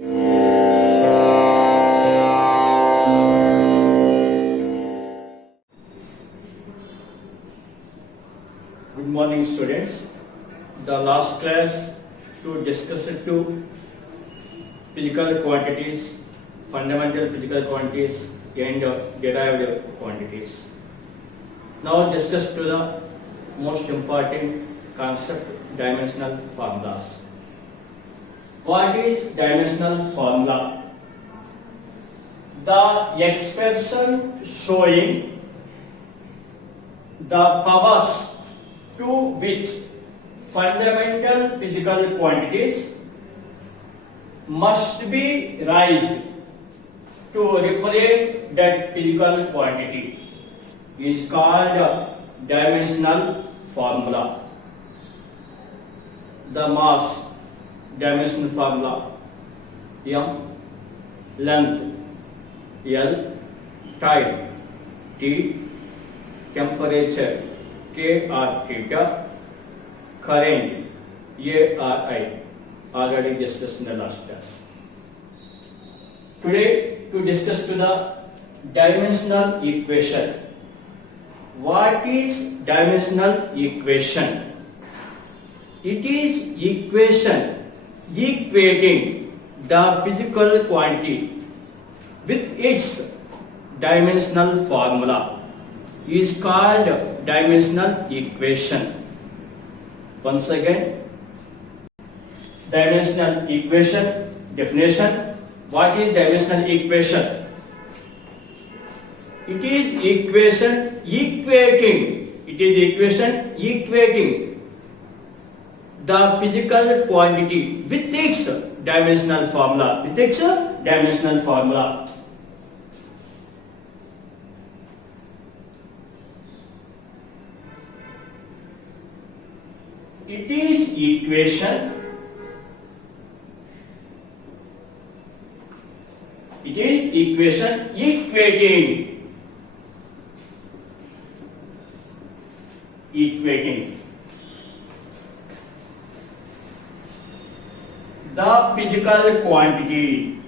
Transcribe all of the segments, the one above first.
Good morning, students. The last class to discuss two physical quantities, fundamental physical quantities and derived quantities. Now discuss to the most important concept, dimensional formulas. What is dimensional formula? The expression showing the powers to which fundamental physical quantities must be raised to represent that physical quantity is called dimensional formula. The mass, dimensional formula, m, length, L, time, T, temperature, K or theta, current, A or I, already discussed in the last class. Today to discuss to the dimensional equation. What is dimensional equation? It is equation equating the physical quantity with its dimensional formula is called dimensional equation. Once again, dimensional equation definition. What is dimensional equation? It is equation equating. It is equation equating the physical quantity with its dimensional formula. With its dimensional formula. It is equation. It is equation equating the physical quantity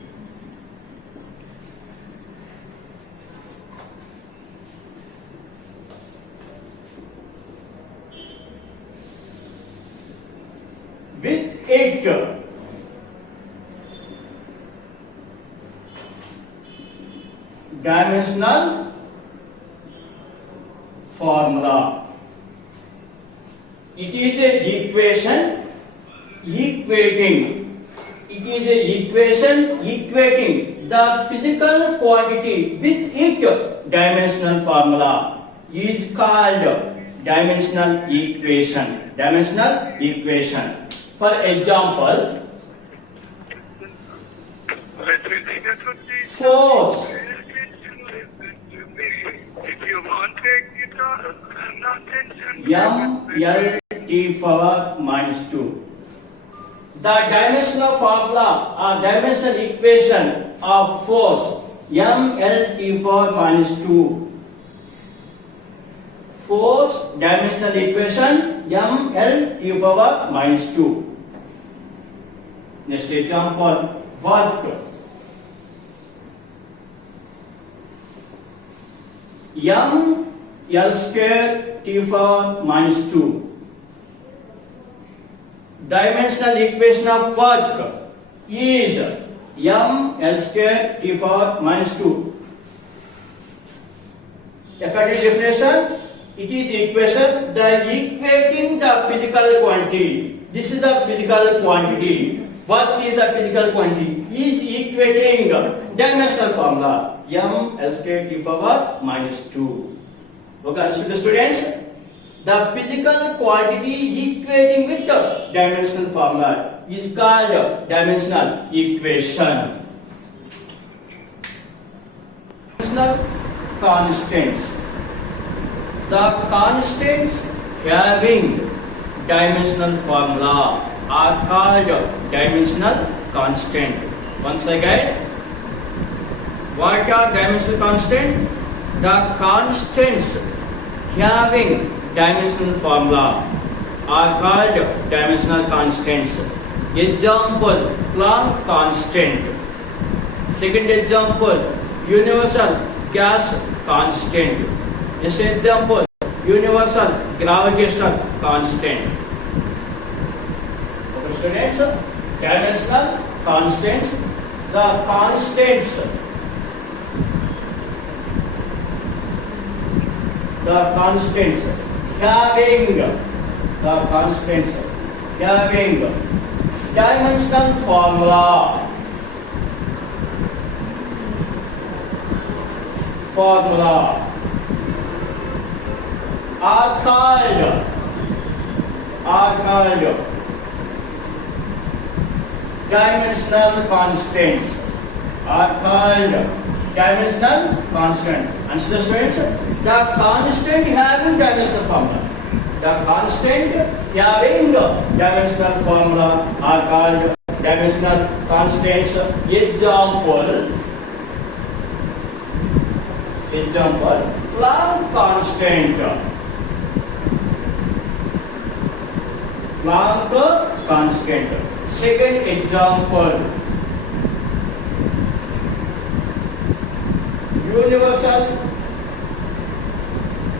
with it dimensional formula. It is a equation equating. It is a equation equating the physical quantity with its dimensional formula is called dimensional equation. Dimensional equation. For example, force. M L T power minus 2. The dimensional formula or dimensional equation of force M L T power minus 2. Force dimensional equation M L T power minus 2. Next example, work. M L square T power minus 2. Dimensional equation of work is M L square T power minus 2. Effective definition, it is equation the equating the physical quantity. This is the physical quantity. What is the physical quantity? Is equating dimensional formula M L square T power minus 2. Okay, understood students? The physical quantity equating with the dimensional formula is called dimensional equation. Dimensional constants. The constants having dimensional formula are called dimensional constant. Once again, what are dimensional constant? The constants having dimensional formula are called dimensional constants. Example, Planck constant. Second example, universal gas constant. Next example, universal gravitational constant. Okay, students, dimensional constants. The constants having dimensional formula are called dimensional constants. Answer, students. The constant having dimensional formula. Are called dimensional constants. Example, Planck constant. Second example, universal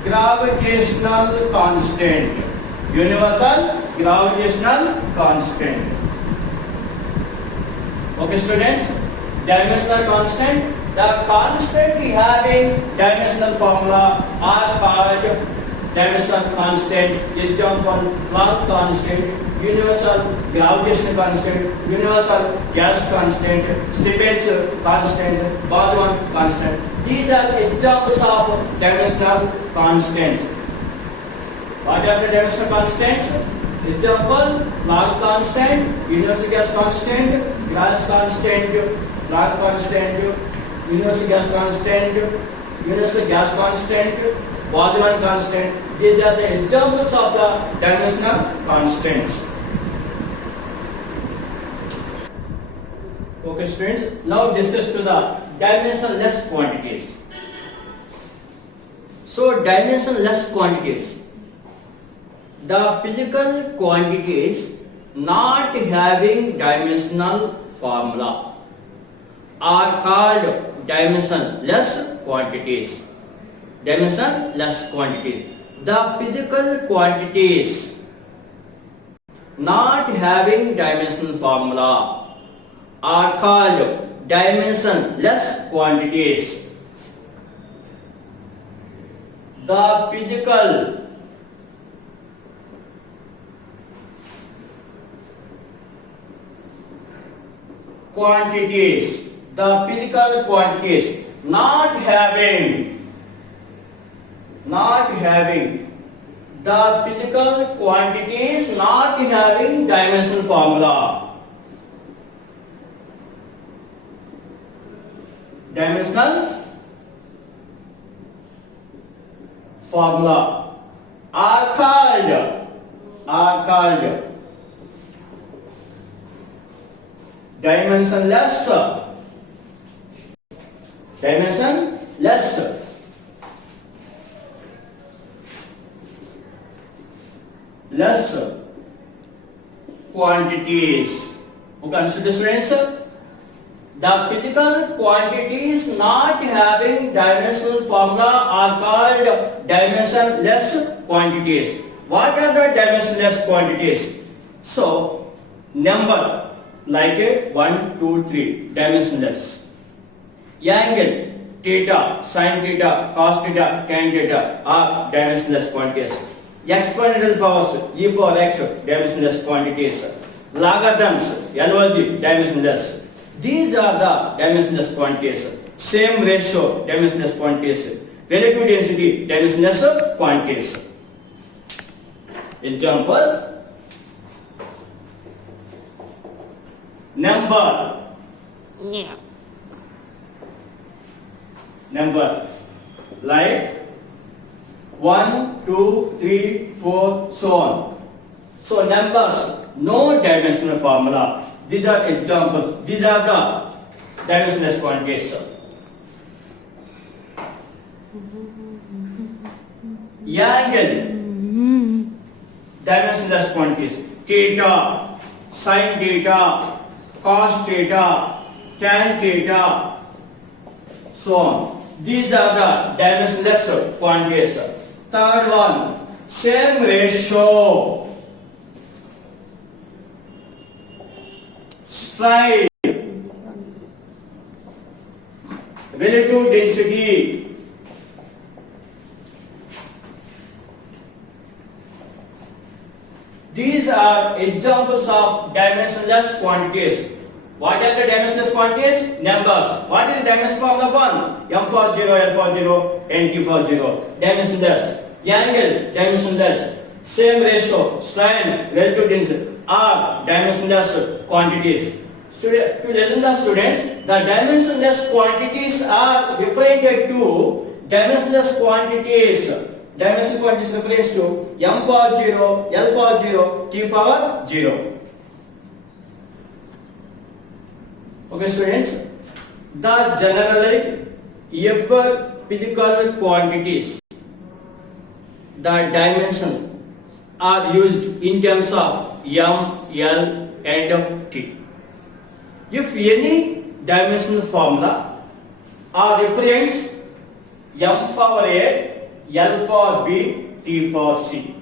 gravitational constant. Okay, students, dimensional constant. The constant having dimensional formula are called dimensional constant. Example, Planck constant, universal gravitational constant, universal gas constant, Stephen's constant, Boltzmann constant. These are examples of dimensional constants. What are the dimensional constants? Example, Planck constant, universal gas constant, Planck constant, universal gas constant, Boltzmann constant. These are the examples of the dimensional constants. Okay, students, now discuss to the dimensionless quantities. So, dimensionless quantities, the physical quantities not having dimensional formula are called dimensionless quantities. The physical quantities not having dimensional formula are called dimensionless quantities. The physical quantities not having dimensional formula are called dimensionless quantities. Okay, consider, students, the physical quantities not having dimensional formula are called dimensionless quantities. What are the dimensionless quantities? So, number like 1, 2, 3, dimensionless. Angle, theta, sin theta, cos theta, tan theta are dimensionless quantities. Exponential powers, e for x, dimensionless quantities. Logarithms, LOG, dimensionless. These are the dimensionless quantities. Same ratio, dimensionless quantities. Relative density, dimensionless quantities. Example, number like 1, 2, 3, 4, so on. So numbers, no dimensional formula. These are examples. These are the dimensionless quantities. Angle, dimensionless quantities. Theta, sin theta, cos theta, tan theta, so on. These are the dimensionless quantities. Third one, same ratio, stride, relative density, these are examples of dimensionless quantities. What are the dimensionless quantities? Numbers. What is the dimension formula? 1. M for 0, L for 0, N T for 0. Dimensionless. Angle, dimensionless. Same ratio, strain, relative density are dimensionless quantities. So, to listen the students, the dimensionless quantities are represented to dimensionless quantities. Dimensional quantities refers to M for 0, L for 0, T for 0. Okay students, the generally ever physical quantities, the dimensions are used in terms of M, L and T. If any dimensional formula represents M for A, L for B, T for C.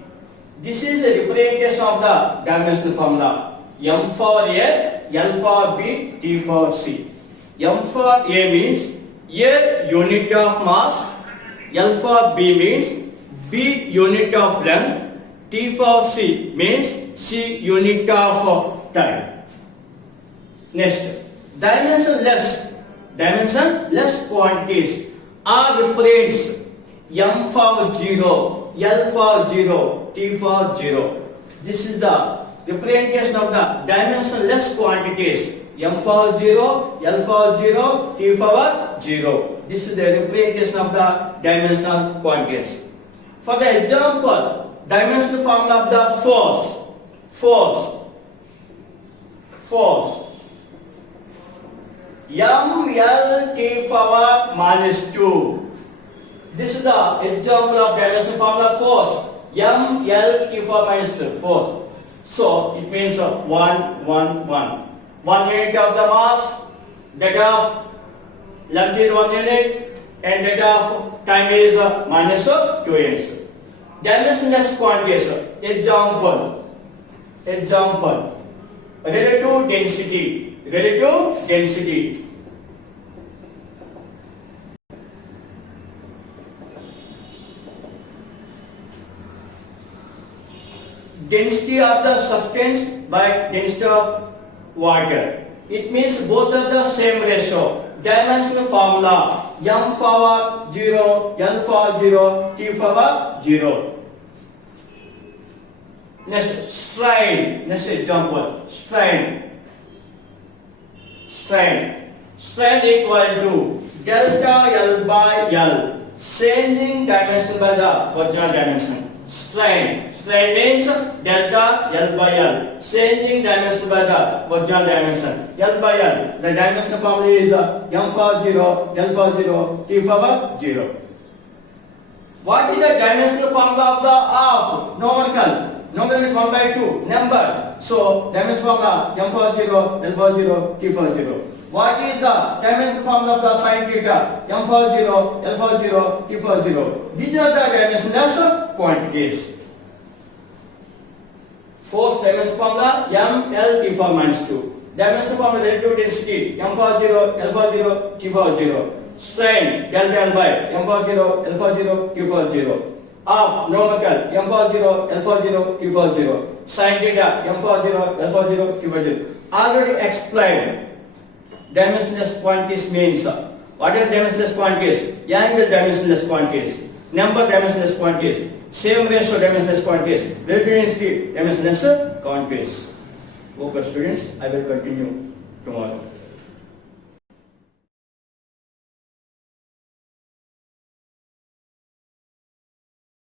This is a representation of the dimensional formula. M for A, L for B, T for C. M for A means A unit of mass, L for B means B unit of length, T for C means C unit of time. Next, dimensionless quantities are represents M for 0, L for 0, T for 0. This is the representation of the dimensionless quantities. M for 0, L for 0, T for 0. This is the representation of the dimensional quantities. For the example, dimensional formula of the force. M, L, T power minus 2. This is the example of dimensional formula force. M, L, T power minus 2. Force. So it means 1, 1, 1. 1 unit of the mass, that of length is 1 unit, and that of time is minus 2 units. Dimensionless quantities. Example. Relative density. Density of the substance by density of water. It means both are the same ratio. Dimensional formula M for 0, L for 0, T for 0. Next, strain. Next example, strain. Strain equals to delta L by L. Changing dimension by the original dimension. Strain means delta L by L. Changing dimension by the original dimension. L by L. The dimensional formula is M for 0, L for 0, T for 0. What is the dimensional formula of the half? Numerical. Number is 1 by 2. Number. So, dimensional formula M for 0, L for 0, T for 0. What is the dimensional formula of the sin theta? M for 0, L for 0, T for 0. These are the dimensionless quantities. Force dimensional formula M, L, T for minus 2. Dimensional formula relative density M for 0, L for 0, T for 0. Strain delta L by M for 0, L for 0, T for 0. Half numerical M for 0, L for 0, T for 0. Sin theta M for 0, L for 0, T for 0. Already explained. Dimensionless quantities means what are dimensionless quantities? Angle dimensionless quantities, number dimensionless quantities, same ratio dimensionless quantities, relative density dimensionless quantities. Okay students, I will continue tomorrow.